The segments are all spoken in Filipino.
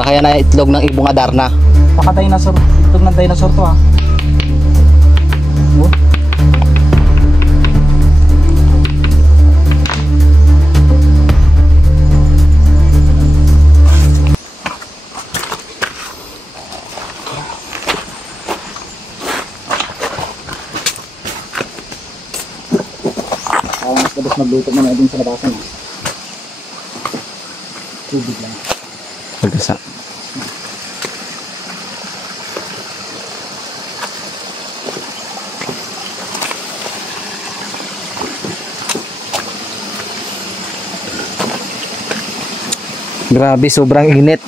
Baka yan ay itlog ng ibong Adarna. Baka dinosaur, itlog ng dinosaur to ha. Oh. Mas labas magluto mo na din sa labasan. Tubig lang. Pagkasa. Grabe, sobrang init.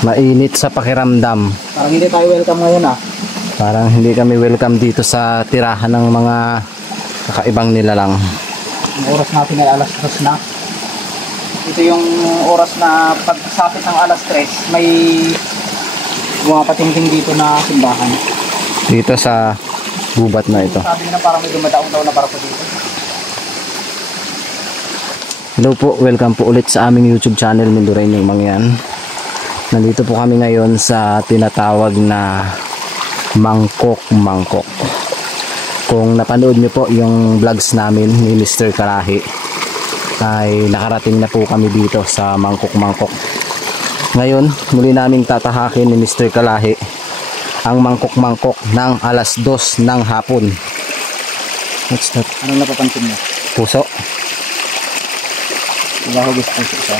Mainit sa pakiramdam. Parang hindi tayo welcome ngayon ah. Parang hindi kami welcome dito sa tirahan ng mga kakaibang nilalang. Ang oras natin ay alas 2 na. Ito yung oras na pagsapit ng alas 3, may bumapatingting dito na simbahan. Dito sa gubat na ito. Sabi nila parang may dumadaong daw na barko dito. Hello po, welcome po ulit sa aming YouTube channel, Mindoreynyong Mangyan. Nandito po kami ngayon sa tinatawag na Mangkok-Mangkok. Kung napanood niyo po yung vlogs namin ni Mr. Kalahi, ay nakarating na po kami dito sa Mangkok-Mangkok. Ngayon, muli naming tatahakin ni Mr. Kalahi ang Mangkok-Mangkok ng alas 2 ng hapon. What's that? Anong napapansin mo? Puso. Diba ako gusto ko siya?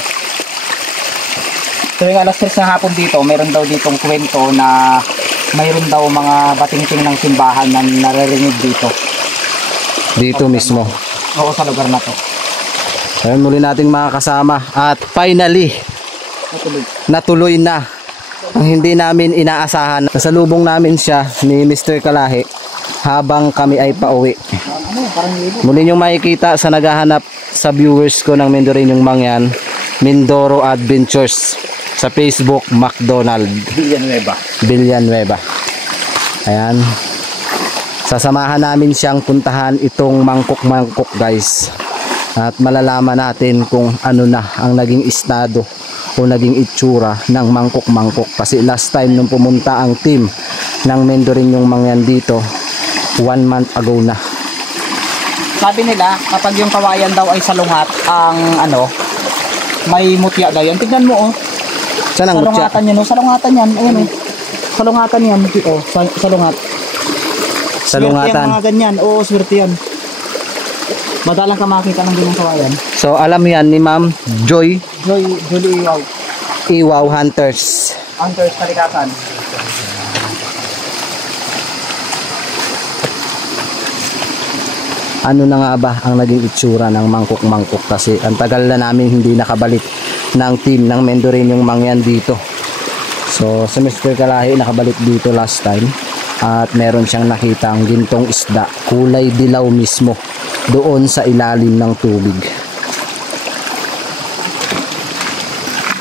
So yung alas 3 ng hapon dito, mayroon daw ditong kwento na mayroon daw mga batingting ng simbahan na naririnig dito. Dito mismo. Oo, sa lugar na to. Ayun, muli nating mga kasama at finally natuloy na ang hindi namin inaasahan. Nasalubong namin siya ni Mr. Kalahi habang kami ay pauwi. Muli niyong makikita sa naghahanap sa viewers ko ng Mindoreynyong Mangyan, Mindoro Adventures sa Facebook, McDonald Villanueva. Ayan, sasamahan namin siyang puntahan itong Mangkok-Mangkok guys, at malalaman natin kung ano na ang naging estado o naging itsura ng Mangkok-Mangkok. Kasi last time nung pumunta ang team ng Mindoreynyong Mangyan dito 1 month ago na. Sabi nila, kapag yung kawayan daw ay salungat, ang ano, may mutya daw yan. Tignan mo oh. Saan ang mutya? Salungatan yan oh. Salungatan yan. Ayan oh. Salungatan yan. Oh, salungat. Salungatan. Swerte yung mga ganyan. Oo, swerte yan. Madalang ka makita ng ganyang kawayan. So alam yan ni Ma'am Joy Iwaw. Iwaw Hunters. Hunters Kalikasan. Ano na nga ba ang naging itsura ng Mangkok-Mangkok, kasi ang tagal na namin hindi nakabalik ng team ng Mindoreynyong Mangyan dito. So si Mr. Kalahi nakabalik dito last time at meron siyang nakitang gintong isda, kulay dilaw mismo, doon sa ilalim ng tubig.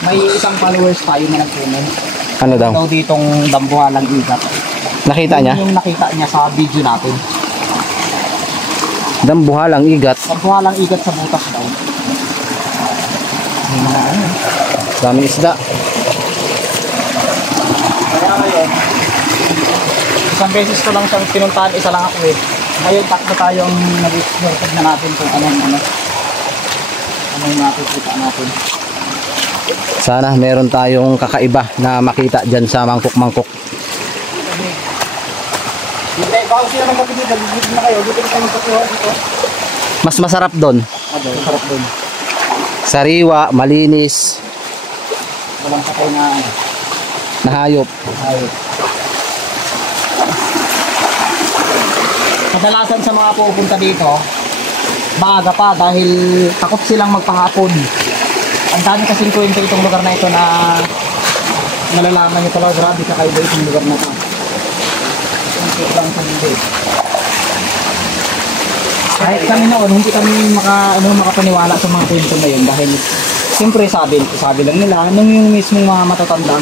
May isang followers tayo na nag-comment. Ano daw? Daw ditong dambuhalang igat. Nakita niya? Yung nakita niya sa video natin. Dambuhalang igat. Dambuhalang igat sa butas daw. Daming isda. Kaya ngayon, isang beses ko lang siyang pinuntahan, isa lang ako eh. Ngayon, takbo tayong nag-explore na natin kung anong nakikita natin. Sana meron tayong kakaiba na makita dyan sa Mangkok-Mangkok. Dito, baka sila ng gabi dito, dito na kayo, dito kayo magkatuwa dito. Mas masarap doon. Masarap doon. Sariwa, malinis, Walang sakay na nahayop. ayos. Kadalasan sa mga pupunta dito, maaga pa dahil takot silang magpahapon. Ang dami kasing kwento itong lugar na ito na nalalaman nyo talaga, grabe kakaiba itong lugar na ito. Ang lang sa hindi. Kahit kami noon, hindi kami makapaniwala sa mga kwento na yun dahil siyempre sabi lang nila, nung yung mismong mga matatanda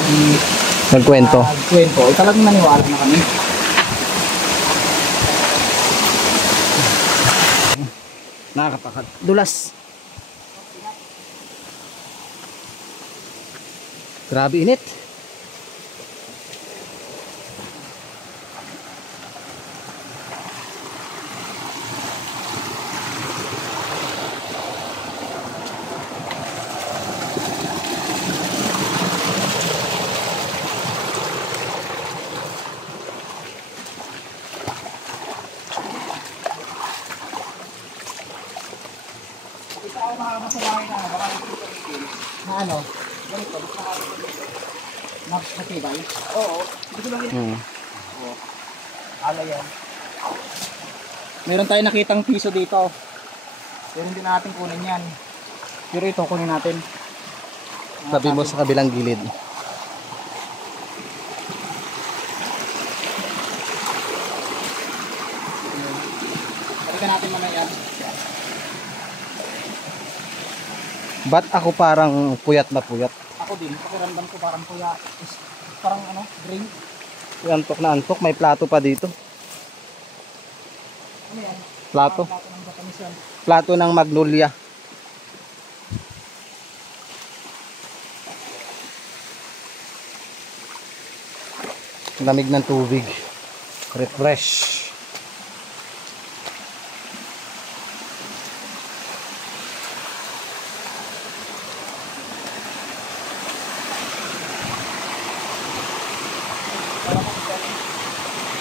Nagkwento. kwento, talagang naniwala na kami. Nakakatakot. Dulas. Grabe init. Isa ako makakama sa bahay na baka na ano, ganito, matibay. Oo, hindi ko lang yun. Oo. Ala yan. Meron tayo nakitang piso dito. Pero hindi natin kunin yan. Pero ito kunin natin. Sabi mo sa kabilang gilid. Balikan natin mamaya. Ba't ako parang puyat na puyat? Ako din, pakiramdam ko parang kuya is parang ano, green. Antok na antok, may plato pa dito. Ano yan? Plato. Plato ng Japanese yan. Plato ng Magnolia. Lamig ng tubig. Refresh.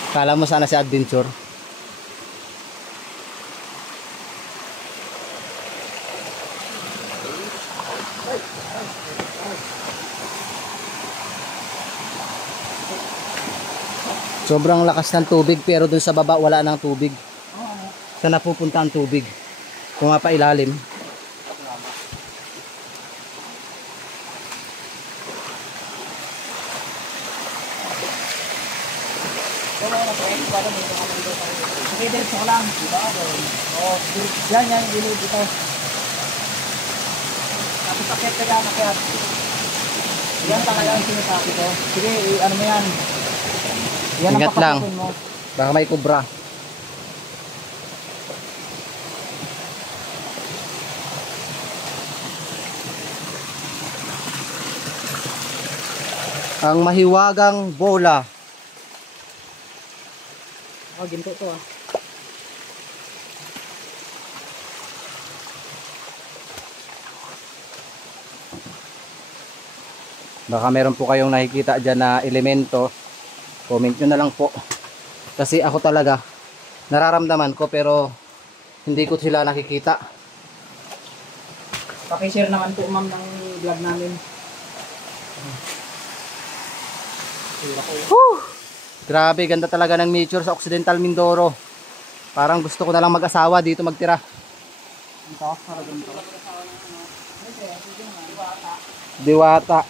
Kala mo sana si Adventure. Sobrang lakas ng tubig pero dun sa baba wala nang tubig. Saan napupunta ang tubig? Kung nga pa ilalim. Okay, diretso ko lang. Diba? Oo, yan, gilid dito. Tapos akit ka yan, akit. Yan talaga ang sinasabi ko. Sige, ano mo yan. Yan ang Ingat lang. papasukin mo. Baka may kubra. Ang mahiwagang bola. Oh, ginto to ah. Baka meron po kayong nakikita dyan na elemento. Comment nyo na lang po. Kasi ako talaga nararamdaman ko pero hindi ko sila nakikita. Pakishare naman po ma'am ng vlog namin. Grabe, ganda talaga ng nature sa Occidental Mindoro. Parang gusto ko na lang mag-asawa dito magtira. Ito, para ganito. Diwata.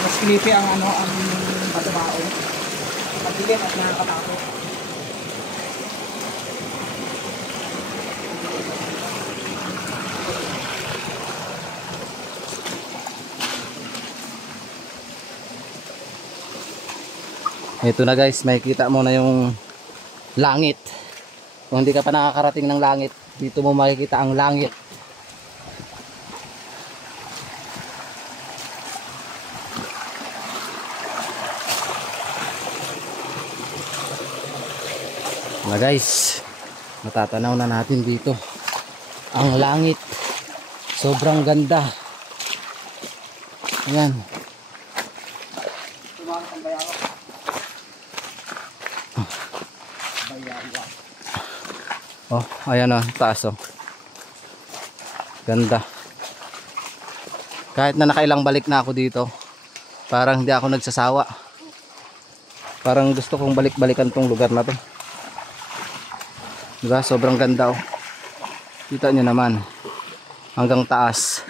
Mas creepy ang ano, ang bato-bao. Madilim at nakakatakot. Ito na guys, makikita mo na yung langit. Kung hindi ka pa nakakarating ng langit, dito mo makikita ang langit. Na guys, matatanaw na natin dito ang langit. Sobrang ganda. Ayan. Oh, ayan o, taas o. Ganda. Kahit na nakailang balik na ako dito, parang hindi ako nagsasawa. Parang gusto kong balik-balikan tong lugar na to. Diba? Sobrang ganda o. Kita nyo naman. Hanggang taas.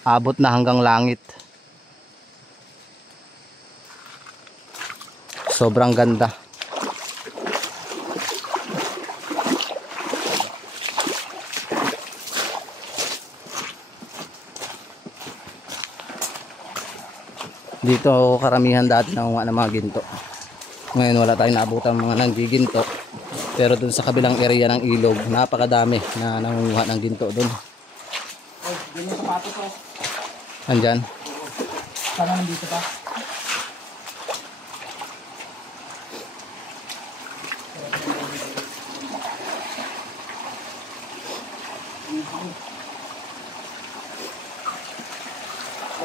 Abot na hanggang langit. Sobrang ganda. Dito karamihan dati nangunguha ng mga ginto. Ngayon wala tayong naabutan mga nanggiginto. Pero dun sa kabilang area ng ilog, napakadami na nangunguha ng ginto dun. Ay, ganyan sapatos ko. Andyan. Sana nandito pa.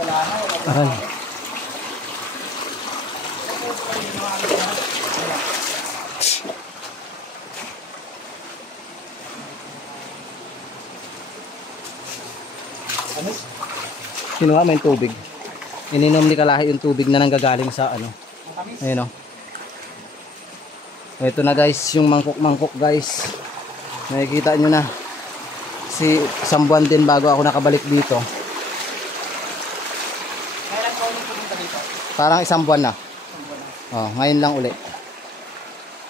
Wala na, wala na. Aray. Ano? Kinuha mo yung tubig. Ininom ni Kalahi yung tubig na nanggagaling sa ano. Matamis? Ayun o. Ito na guys, yung mangkok-mangkok guys. Nakikita nyo na. Isang buwan din bago ako nakabalik dito. Kailan ko ulit pumunta dito? Parang isang buwan na. Oh, ngayon lang uli.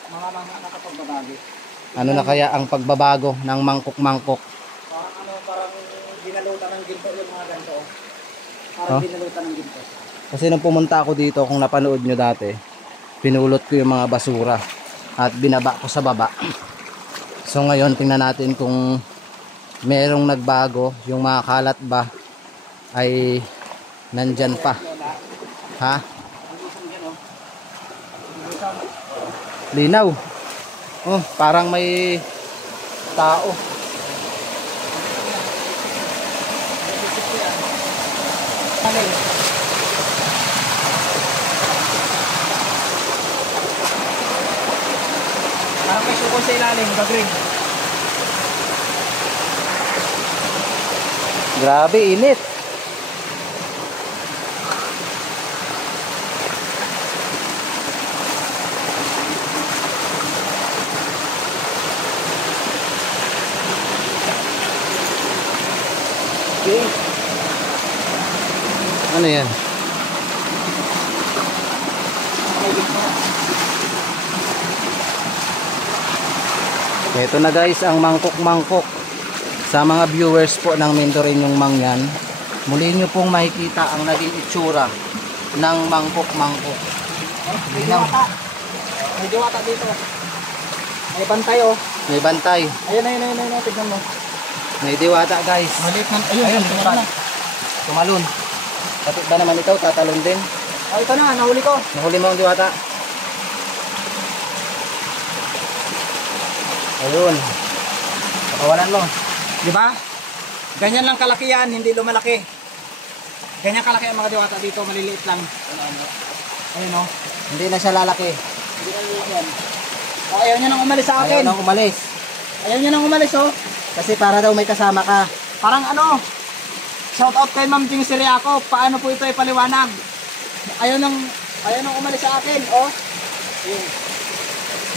Mga nakapagbabagi. Ano na kaya ang pagbabago ng mangkok-mangkok? Parang binalutan ng ginto yung mga ganito. Parang Oh? binalutan ng ginto. Kasi nung pumunta ako dito, kung napanood nyo dati, pinulot ko yung mga basura at binaba ko sa baba. So ngayon, tingnan natin kung merong nagbago, yung mga kalat ba ay nandyan pa. Ha? Linaw. Oh, parang may tao. Parang may sukol sa ilalim, gagring. Grabe, init. Okay. Ano yan? Ito na guys ang mangkok-mangkok. Sa mga viewers po ng Mendoreñong Mangyan, muli nyo pong makikita ang naging itsura ng mangkok-mangkok. May diwata. May diwata dito. May bantay oh. May bantay. Ayun. Tignan mo. May diwata guys. Maliit na. Ayun. Tumalon. Kapit ba naman ito? Tatalon din. Oh, ito na. Nahuli ko. Nahuli mo ang diwata. Ayun. Pakawalan mo. Di ba? Ganyan lang kalaki yan. Hindi lumalaki. Ganyan kalaki ang mga diwata dito. Maliliit lang. Ayun oh. Hindi na siya lalaki. Hindi na lalaki yan. Oh, ayaw niya nang umalis sa Ayaw akin. nang umalis. Ayaw niya nang umalis oh. Kasi para daw may kasama ka. Parang ano, shout out kay Ma'am Jing Siriaco, paano po ito ipaliwanag? Ayaw nang umalis sa akin, oh. Ayun.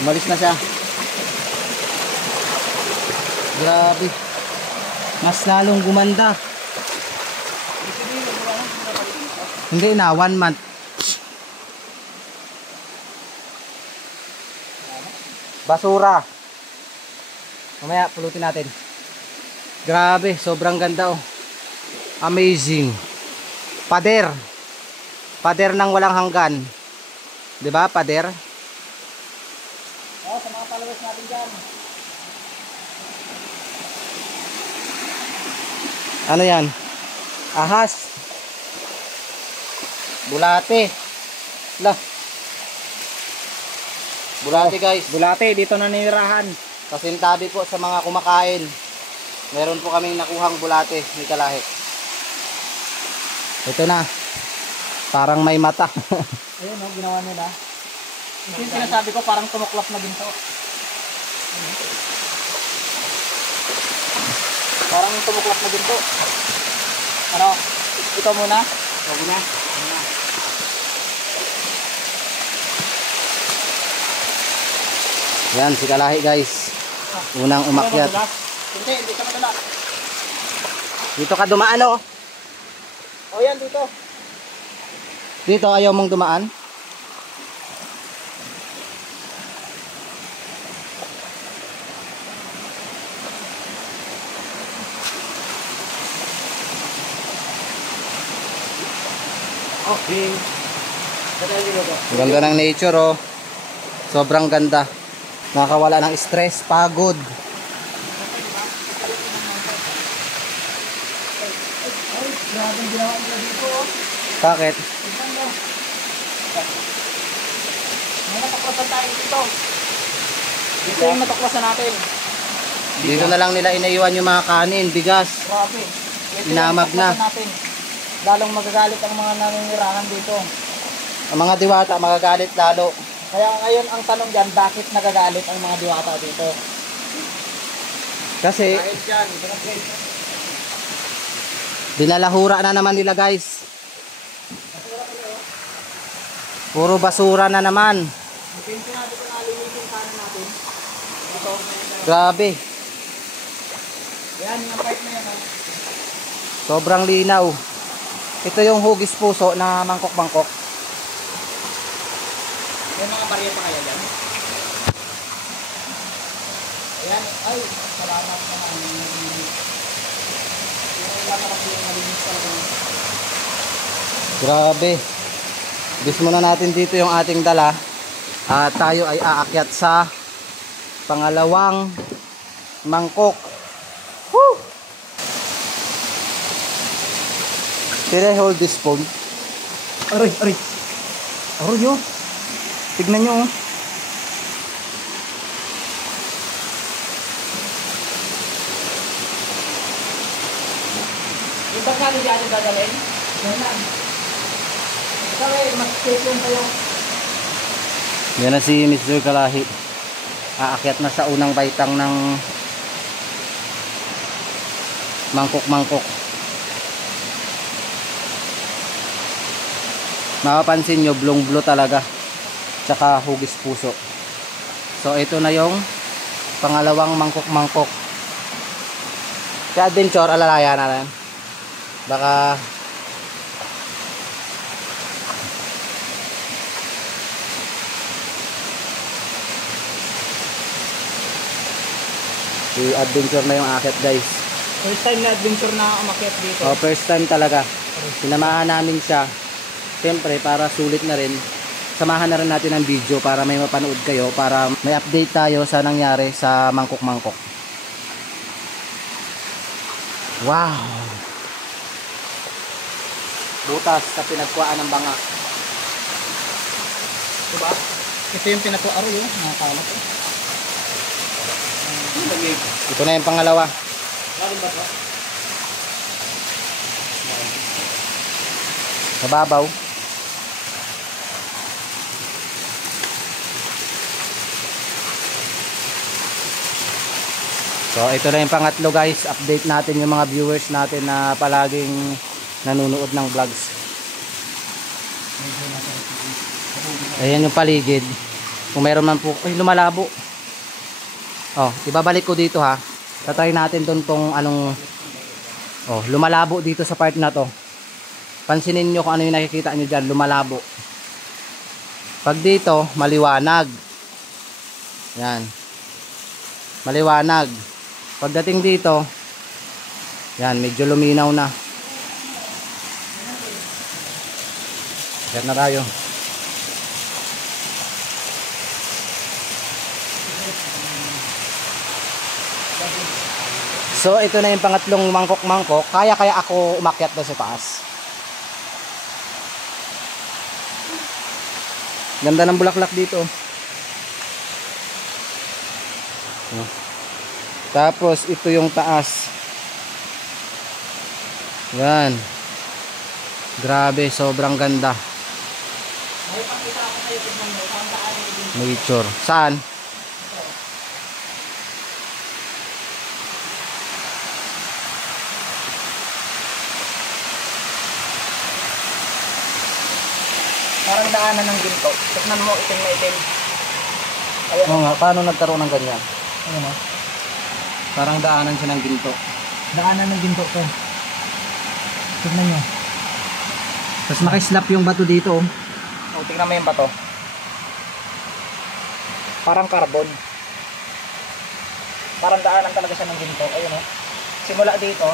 Umalis na siya. Grabe. Mas lalong gumanda. Hindi na, 1 month. Basura. Mamaya, pulutin natin. Grabe, sobrang ganda oh. Amazing. Pader. Pader ng walang hanggan. 'Di ba, pader? Oh, sa mga followers natin dyan. Ano yan? Ahas. Bulate. Lah. Bulate guys. Bulate, dito na ninirahan. Kasintabi po sa mga kumakain. Meron po kaming nakuhang bulate ni Kalahi. Ito na. Parang may mata. Ayun, oh, ginawa nila. Ito yung sinasabi ko, parang tumuklap na ginto. Parang tumuklap na ginto. Ano? Ito muna? Huwag na. Yan, si Kalahi guys. Unang umakyat. Hindi ka madala. Dito ka dumaan oh. Oh, yan, dito. Dito ayaw mong dumaan. Okay. Ang ganda ng nature oh. Sobrang ganda. Nakakawala ng stress, pagod. Grabe ang ginawa nila dito oh. Bakit? May natuklasan tayo dito. Dito yung natuklasan natin. Dito na lang nila inaiwan yung mga kanin, bigas. Grabe. Ito Inamag yung na. natuklasan natin. Lalong magagalit ang mga naninirahan dito. Ang mga diwata magagalit lalo. Kaya ngayon ang tanong dyan, bakit nagagalit ang mga diwata dito? Kasi Dahil dyan, dinalahura na naman nila guys. Puro basura na naman. Pinto natin kung nalilitin yung kanan natin. Ito. Grabe. Yan, yung pipe na yan. Oh. Sobrang linaw. Ito yung hugis puso na mangkok-mangkok. May mga barya pa kaya dyan? Ayan, ay, salamat naman. Yung latarap yung malinis talaga. Grabe. Bis muna natin dito yung ating dala. At tayo ay aakyat sa pangalawang mangkok. Woo! Can I hold this phone? Aray, aray. Aroy yun. Tignan nyo oh. Yung bag natin dyan yung gagalin? Yan lang. Ikaw eh, mas station tayo. Yan na si Mr. Kalahi. Aakyat na sa unang baitang ng mangkok-mangkok. Mapapansin nyo, blong-blo talaga. Tsaka hugis puso. So ito na yung pangalawang mangkok-mangkok. Sa adventure, alalaya na rin. Baka adventure na yung akit guys. First time na adventure na umakyat dito. Oh, first time talaga. Sinamahan namin siya. Siyempre para sulit na rin. Samahan na rin natin ang video para may mapanood kayo, para may update tayo sa nangyari sa mangkok-mangkok. Wow! Butas na pinagkuhaan ng banga. Diba? Ito yung pinako-aro yun. Nakakalat eh. Ito na yung pangalawa. Lalim ba ito? Mababaw. So ito na yung pangatlo guys. Update natin yung mga viewers natin na palaging nanonood ng vlogs. Ayan yung paligid. Kung meron man po, ay lumalabo. Oh, ibabalik ko dito ha. Tatry natin tong anong lumalabo dito sa part na to. Pansinin nyo kung ano yung nakikita nyo dyan, lumalabo. Pag dito, maliwanag. Yan. Maliwanag. Pagdating dito, yan, medyo luminaw na. Akyat na tayo. So ito na yung pangatlong mangkok-mangkok. Kaya ako umakyat doon sa taas. Ganda ng bulaklak dito. Tapos ito yung taas. Yan. Grabe, sobrang ganda. Nature. Saan? Parang daanan ng ginto. Tignan mo, itim na itim. Ayan. Oo nga, paano nagkaroon ng ganyan? Ayan o. Parang daanan siya ng ginto. Daanan ng ginto to. Tignan nyo. Tapos nakislap yung bato dito. O, tignan mo yung bato. Parang carbon. Parang daanan talaga siya ng ginto. Ayun o. Simula dito.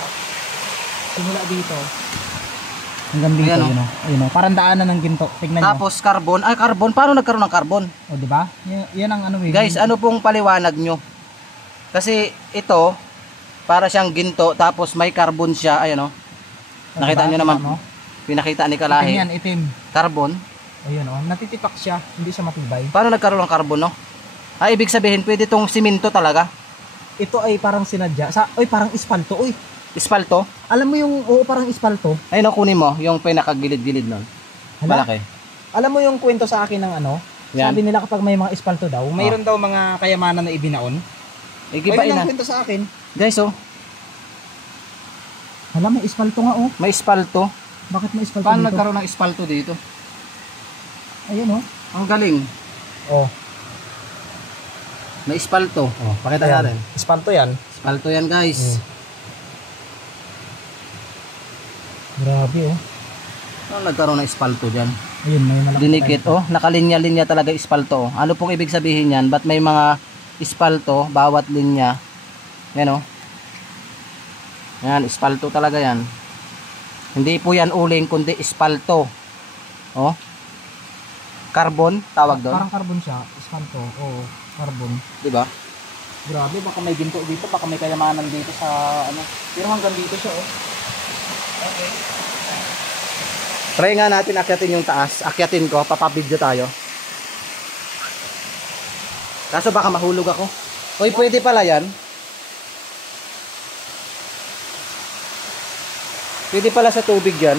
Hanggang dito, Ayan, oh. yun o. Ayun o. Parang daanan ng ginto. Tignan nyo. Tapos carbon. Ay, carbon. Paano nagkaroon ng carbon? O, diba? Yan ang ano eh. Guys, ano pong paliwanag nyo? Kasi ito, para siyang ginto, tapos may carbon siya. Ayan o. Nakita nyo naman. Ano? Pinakita ni Itim Kalahi. yan, itim. Carbon. Ayun o. Natitipak siya. Hindi siya matibay. Paano nagkaroon ng carbon, no? Ay, ibig sabihin, pwede itong simento talaga. Ito ay parang sinadya. Oy, parang ispalto. Uy, Ispalto. alam mo yung, oo, parang ispalto. Ayun, kunin mo, yung pinakagilid-gilid nun. Hala? Malaki. Alam mo yung kwento sa akin ng ano? Yan. Sabi nila kapag may mga ispalto daw, mayroon daw mga kayamanan na ibinaon. Igibain Ayun na. ang kwento sa akin. Guys, oh, Hala, may ispalto nga oh. may ispalto. Bakit may ispalto Paano dito? nagkaroon ng ispalto dito? Ayun oh. Ang galing. Oh. May ispalto. Oh, pakita Ayan. natin. Ispalto yan. Ispalto yan, guys. Grabe oh. Paano nagkaroon ng ispalto dyan? Ayun, may malaki. Dinikit, oh. Nakalinya-linya talaga ispalto. Oh. Ano pong ibig sabihin yan? Ba't may mga ispalto, bawat linya? Yan, oh. Yan, ispalto talaga yan. Hindi po yan uling, kundi ispalto. Oh. Carbon, tawag doon. Parang carbon siya. Ispalto. Oo, carbon. Diba? Grabe, baka may ginto dito, baka may kayamanan dito sa ano. Pero hanggang dito siya oh. Okay. Try nga natin akyatin yung taas. Akyatin ko, papabidyo tayo. Kaso baka mahulog ako. Uy, pwede pala yan. Pwede pala sa tubig yan.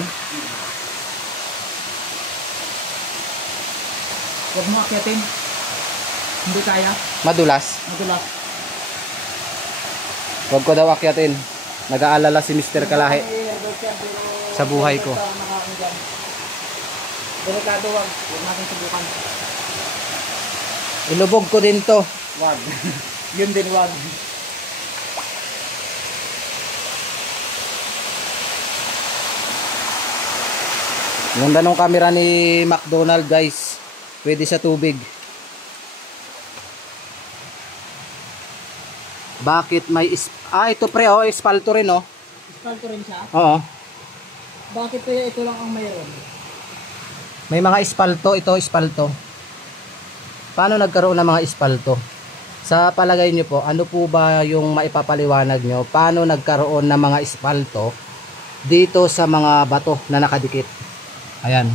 Huwag mo akyatin. Hindi kaya. Madulas. Madulas. Huwag ko daw akyatin. Nag-aalala si Mr. Kalahi sa buhay ko. Delikado wag. Huwag natin subukan. Ilubog ko din to. Wag. Yun din wag. Ganda nung camera ni McDonald, guys. Pwede sa tubig. Bakit may ito pre, oh, ispalto rin, oh. Ispalto rin siya? Oo. Bakit kaya ito lang ang mayroon? May mga ispalto, ito ispalto. Paano nagkaroon ng mga ispalto? Sa palagay nyo po, ano po ba yung maipapaliwanag nyo? Paano nagkaroon ng mga ispalto dito sa mga bato na nakadikit? Ayan.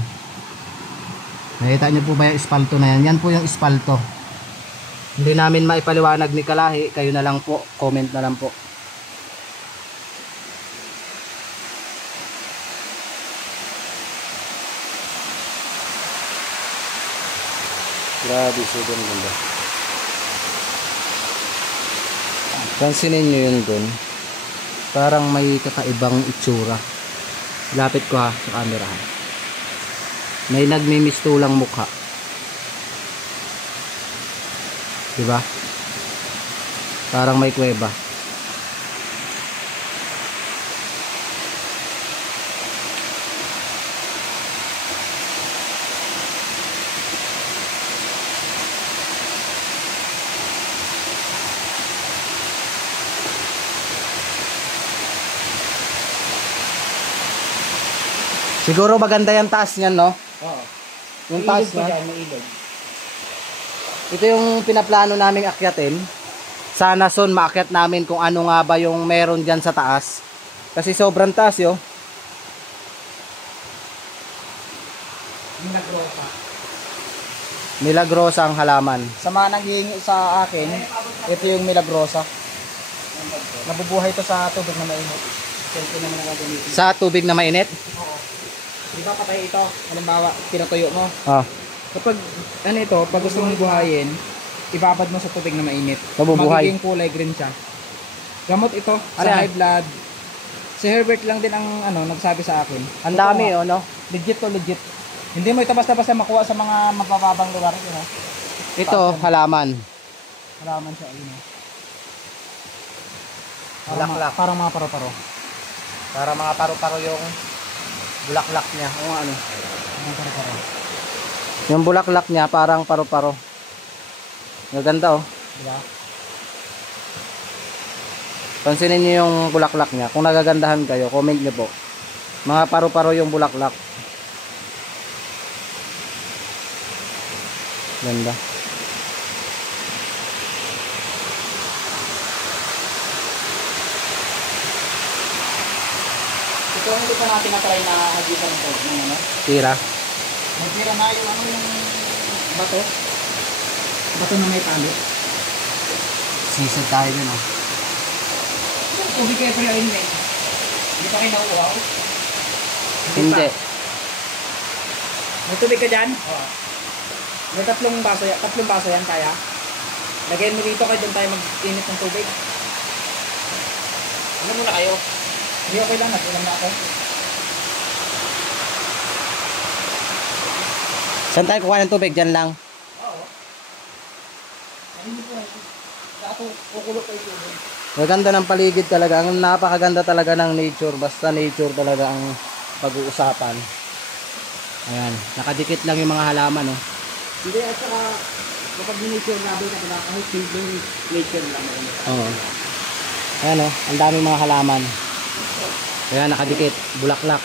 Nakita nyo po ba yung ispalto na yan? Yan po yung ispalto. Hindi namin maipaliwanag ni Kalahi. Kayo na lang po. Comment na lang po. Grabe, sobrang ganda. Pansinin nyo yun dun. Parang may kakaibang itsura. Lapit ko ha sa camera ha. May nagmimistulang mukha. Diba? Parang may kuweba. Siguro maganda yung taas niyan, no? Oo. Yung taas niya. May ilog. Ito yung pinaplano naming akyatin. Sana soon maakyat namin kung ano nga ba yung meron dyan sa taas. Kasi sobrang taas yo. Milagrosa. Milagrosa ang halaman. Sa mga naghihingi sa akin, ito yung milagrosa. Nabubuhay to sa tubig na mainit. Cellphone naman ang gagamitin. Sa tubig na mainit? Oo. Di ba patay ito? Halimbawa, pinatuyo mo. Ah, Kapag ano ito, pag gusto mong buhayin, ibabad mo sa tubig na mainit. Mabubuhay. Magiging kulay green siya. Gamot ito sa Ano yan? high blood. Si Herbert lang din ang ano nagsabi sa akin. ang Totoo dami nga. oh, no? Legit to legit. Hindi mo ito basta-basta makuha sa mga mabababang lugar. You know? Ito, halaman. Halaman siya. You know? Bulaklak. Parang mga paro-paro. Para mga paru-paro yung bulaklak niya. O ano? Mga paro-paro. Yung bulaklak niya parang paru-paro. Maganda oh. Diba? Pansinin niyo yung bulaklak niya. Kung nagagandahan kayo, comment niyo po. Mga paru-paro yung bulaklak. Ganda. Ito hindi pa natin na-try na hagisan ito. Ano? Tira. May tira na yung ano yung bato. Bato na may tali. Sisig tayo dun oh. Tubig kayo pero yun eh. Hindi pa kayo nauuhaw? Hindi. May tubig ka dyan? Oo. May tatlong baso yan kaya. Lagyan mo dito kayo doon tayo mag-init ng tubig. Ano muna kayo? Hindi okay lang, nag-ulam na ako. Saan tayo kukuha ng tubig? Dyan lang. Oo. Ano mo po? Ako, kukulok kayo tubig. Maganda ng paligid talaga. Ang napakaganda talaga ng nature. Basta nature talaga ang pag-uusapan. Ayan. Nakadikit lang yung mga halaman oh. Hindi, at saka kapag nature nabi ka diba, kahit simple nature lang. Oo. Ayan oh. Ang daming mga halaman. Ayan, nakadikit. Bulaklak.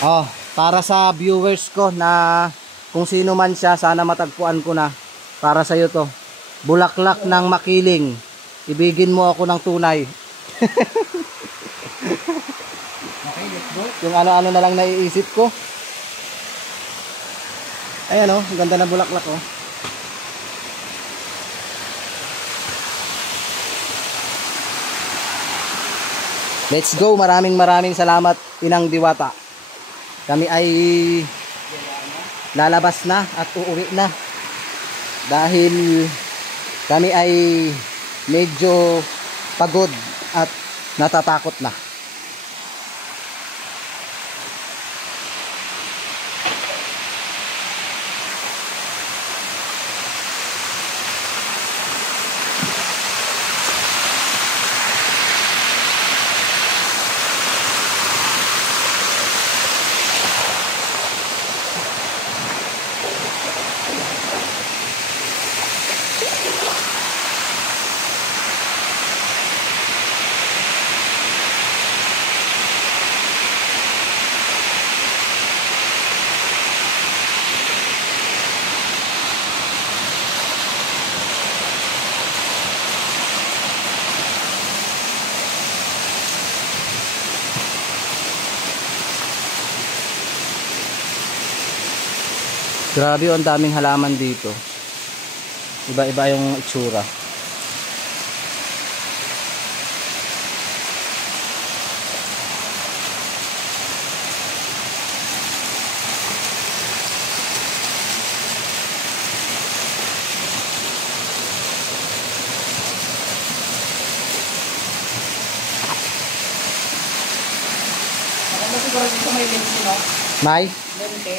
Oh, para sa viewers ko na kung sino man siya, sana matagpuan ko na. Para sa iyo to. Bulaklak ng makiling. Ibigin mo ako ng tunay. Okay, let's go. Yung ano-ano na lang naiisip ko. Ayan oh, ang ganda ng bulaklak oh. Let's go. Maraming salamat, Inang Diwata. Kami ay lalabas na at uuwi na. Dahil kami ay medyo pagod at natatakot na. Grabe, ang daming halaman dito. Iba-iba yung itsura. Maganda siguro dito may lente, no? May? Lente.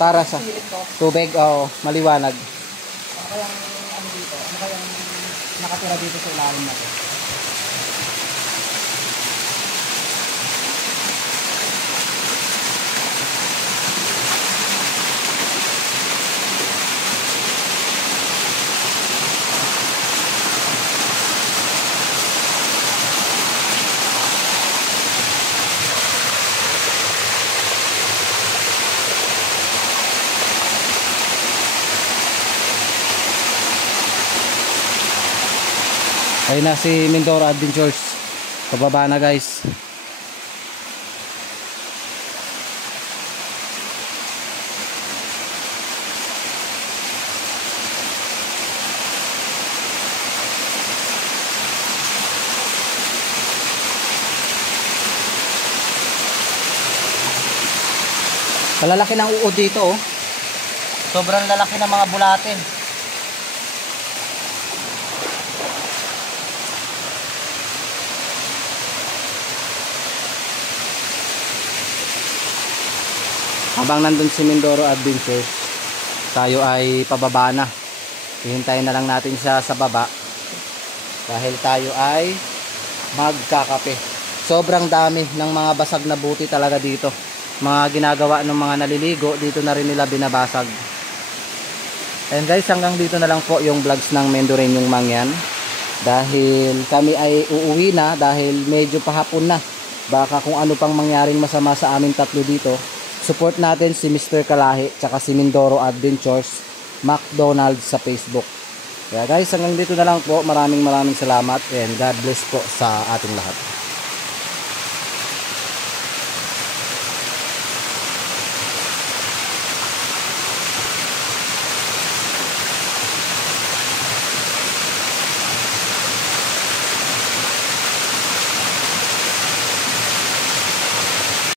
Para sa Pilit ko. tubig, oo, maliwanag. Ano kayang ano dito? Ano kayang nakatira dito sa ilalim natin? Ayun na si Mindoro Adventures. Pababa na guys. Malalaki ng uod dito oh. Sobrang lalaki ng mga bulatin. Habang nandun si Mindoro Adventures, tayo ay pababa na. Hihintayin na lang natin siya sa baba dahil tayo ay magkakape. Sobrang dami ng mga basag na buti talaga dito. Mga ginagawa ng mga naliligo, dito na rin nila binabasag. And guys, hanggang dito na lang po yung vlogs ng Mendoreñong Mangyan. dahil kami ay uuwi na dahil medyo pahapon na. Baka kung ano pang mangyaring masama sa amin tatlo dito. Support natin si Mr. Kalahi tsaka si Mindoro Adventures McDonald's sa Facebook. Kaya guys, hanggang dito na lang po. Maraming salamat and God bless po sa ating lahat.